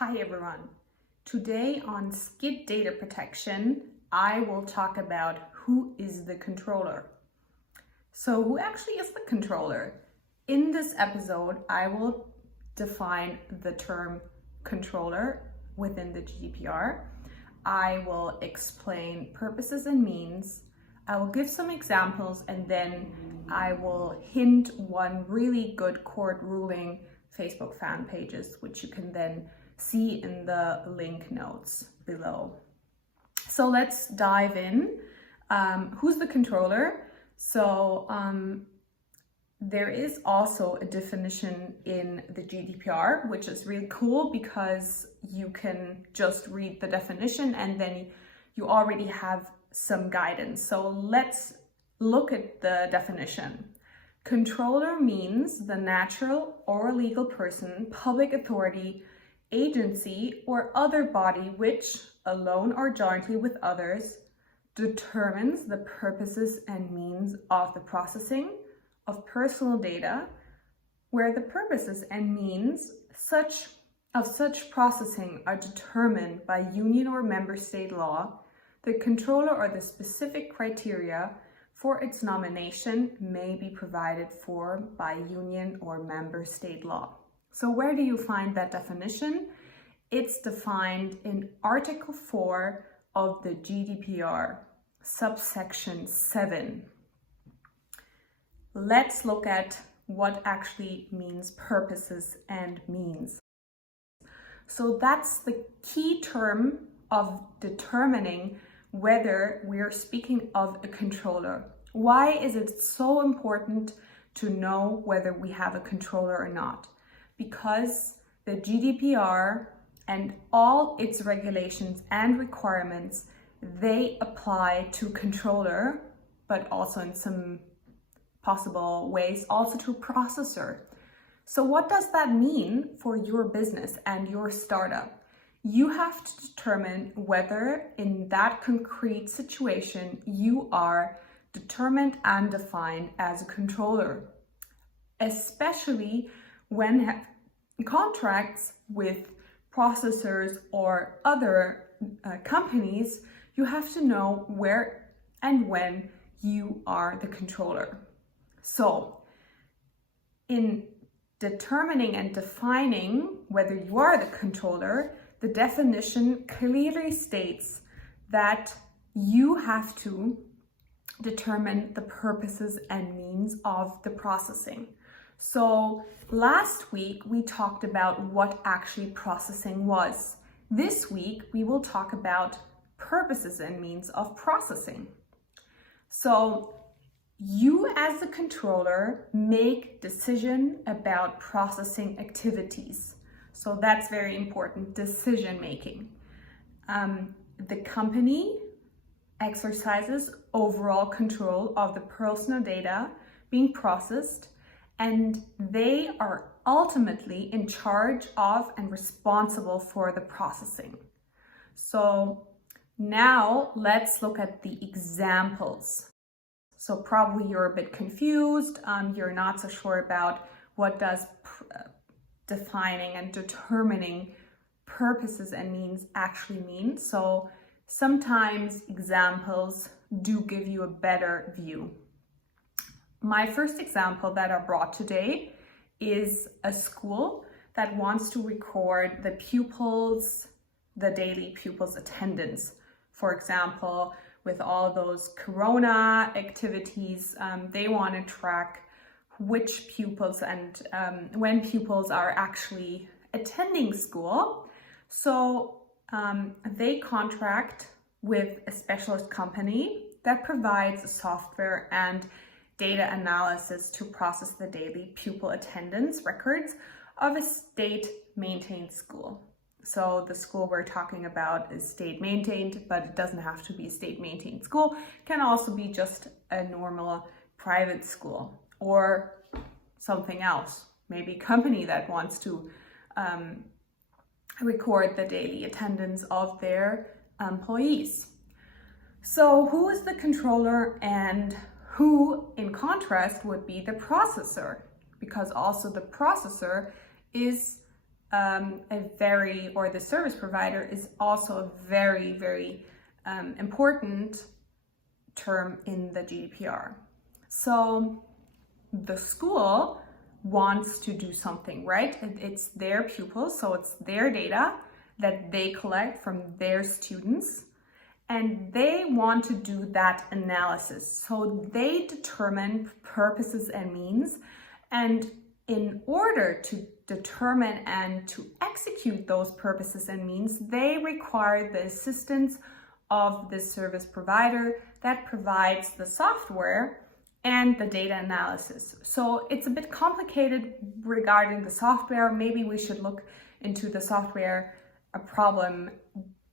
Hi everyone. Today on SKID data protection, I will talk about who is the controller. So who actually is the controller? In this episode, I will define the term controller within the GDPR. I will explain purposes and means. I will give some examples, and then I will hint one really good court ruling Facebook fan pages, which you can then see in the link notes below. So let's dive in. Who's the controller? So there is also a definition in the GDPR, which is really cool because you can just read the definition and then you already have some guidance. So let's look at the definition. Controller means the natural or legal person, public authority, agency, or other body which, alone or jointly with others, determines the purposes and means of the processing of personal data, where the purposes and means of such processing are determined by union or member state law. The controller or the specific criteria for its nomination may be provided for by union or member state law. So where do you find that definition? It's defined in Article 4 of the GDPR, subsection 7. Let's look at what actually means purposes and means. So that's the key term of determining whether we're speaking of a controller. Why is it so important to know whether we have a controller or not? Because the GDPR and all its regulations and requirements, they apply to controller, but also in some possible ways also to processor. So what does that mean for your business and your startup? You have to determine whether in that concrete situation you are determined and defined as a controller, especially when contracts with processors or other companies. You have to know where and when you are the controller. So in determining and defining whether you are the controller, the definition clearly states that you have to determine the purposes and means of the processing. So last week we talked about what actually processing was. This week we will talk about purposes and means of processing. So you as a controller make decision about processing activities. So that's very important, decision making. The company exercises overall control of the personal data being processed, and they are ultimately in charge of and responsible for the processing. So now let's look at the examples. So probably you're a bit confused, you're not so sure about what does defining and determining purposes and means actually mean. So sometimes examples do give you a better view. My first example that I brought today is a school that wants to record the daily pupils' attendance. For example, with all those Corona activities, they want to track which pupils and when pupils are actually attending school. So they contract with a specialist company that provides software and data analysis to process the daily pupil attendance records of a state-maintained school. So the school we're talking about is state-maintained, but it doesn't have to be a state-maintained school. It can also be just a normal private school or something else, maybe a company that wants to record the daily attendance of their employees. So who is the controller and who, in contrast, would be the processor? Because also the processor is the service provider is also a very, very important term in the GDPR. So the school wants to do something, right? It's their pupils, so it's their data that they collect from their students, and they want to do that analysis. So they determine purposes and means, and in order to determine and to execute those purposes and means, they require the assistance of the service provider that provides the software and the data analysis. So it's a bit complicated regarding the software. Maybe we should look into the software problem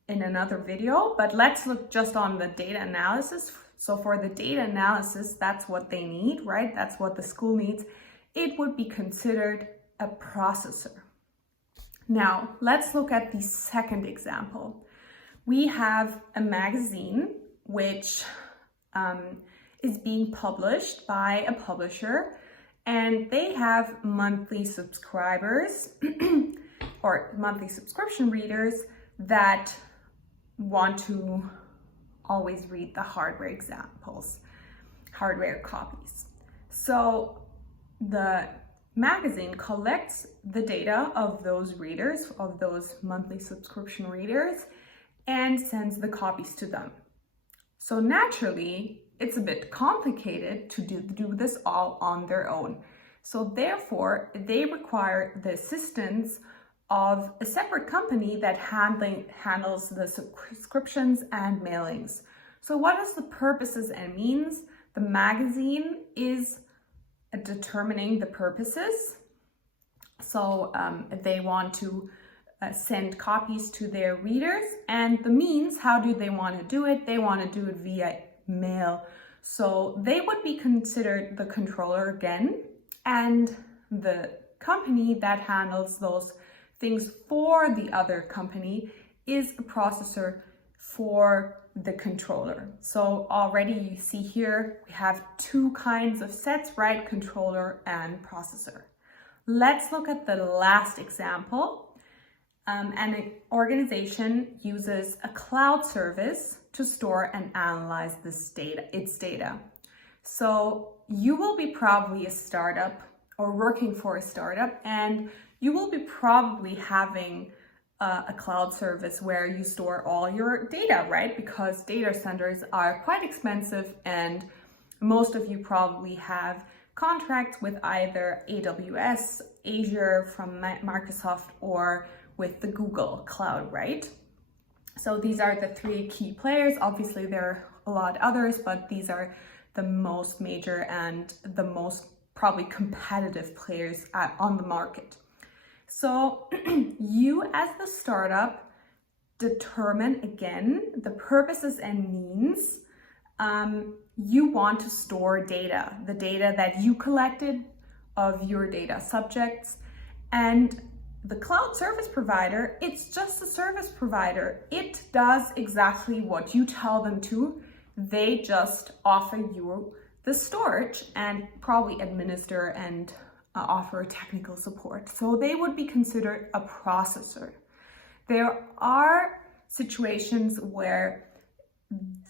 in another video, but let's look just on the data analysis. So for the data analysis, that's what they need, right? That's what the school needs. It would be considered a processor. Now, let's look at the second example. We have a magazine which is being published by a publisher, and they have monthly subscribers or monthly subscription readers that want to always read the hardware copies. So the magazine collects the data of those readers, of those monthly subscription readers, and sends the copies to them. So naturally, it's a bit complicated to do this all on their own. So therefore, they require the assistance of a separate company that handles the subscriptions and mailings. So what is the purposes and means? The magazine is determining the purposes. So they want to send copies to their readers, and the means, how do they want to do it? They want to do it via mail. So they would be considered the controller again, and the company that handles those things for the other company is a processor for the controller. So already you see here we have two kinds of sets, right? Controller and processor. Let's look at the last example. An organization uses a cloud service to store and analyze its data. So you will be probably a startup or working for a startup, and you will be probably having a cloud service where you store all your data, right? Because data centers are quite expensive, and most of you probably have contracts with either AWS, Azure from Microsoft, or with the Google Cloud, right? So these are the three key players. Obviously, there are a lot others, but these are the most major and the most probably competitive players on the market. So you as the startup determine again the purposes and means. You want to store data, the data that you collected of your data subjects, and the cloud service provider, it's just a service provider. It does exactly what you tell them to. They just offer you the storage and probably administer and offer technical support. So they would be considered a processor. There are situations where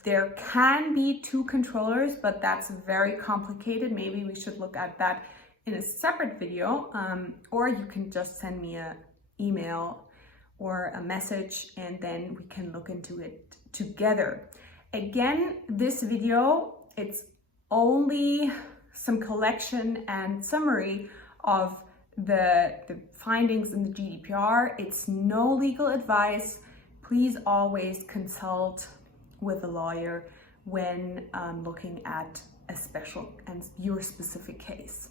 there can be two controllers, but that's very complicated. Maybe we should look at that in a separate video, or you can just send me an email or a message, and then we can look into it together. Again, this video, it's only some collection and summary of the findings in the GDPR. It's no legal advice. Please always consult with a lawyer when looking at a special and your specific case.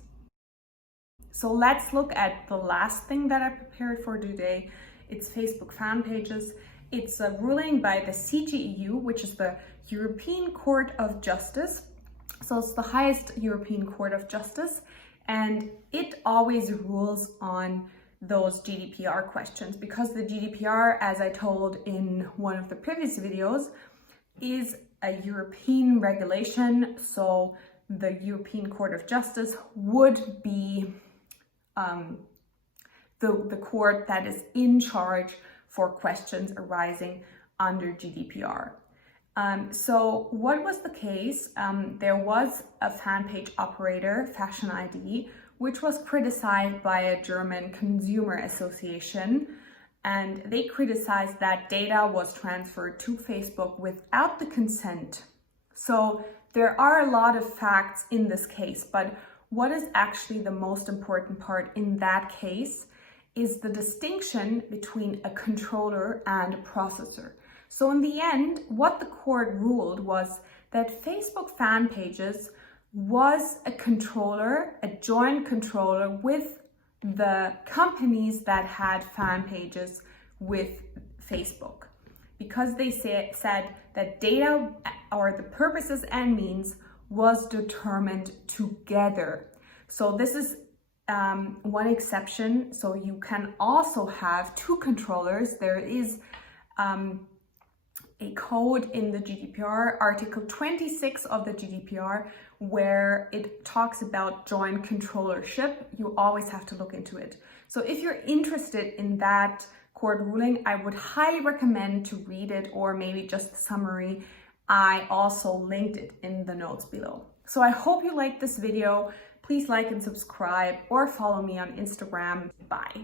So let's look at the last thing that I prepared for today. It's Facebook fan pages. It's a ruling by the CJEU, which is the European Court of Justice. So it's the highest European Court of Justice, and it always rules on those GDPR questions, because the GDPR, as I told in one of the previous videos, is a European regulation. So the European Court of Justice would be the court that is in charge for questions arising under GDPR. So what was the case? There was a fan page operator, Fashion ID, which was criticized by a German consumer association, and they criticized that data was transferred to Facebook without the consent. So there are a lot of facts in this case, but what is actually the most important part in that case is the distinction between a controller and a processor. So in the end, what the court ruled was that Facebook fan pages was a controller, a joint controller with the companies that had fan pages with Facebook, because they said that data or the purposes and means was determined together. So this is one exception. So you can also have two controllers. There is a code in the GDPR, Article 26 of the GDPR, where it talks about joint controllership. You always have to look into it. So if you're interested in that court ruling, I would highly recommend to read it, or maybe just the summary. I also linked it in the notes below. So I hope you liked this video. Please like and subscribe, or follow me on Instagram. Bye.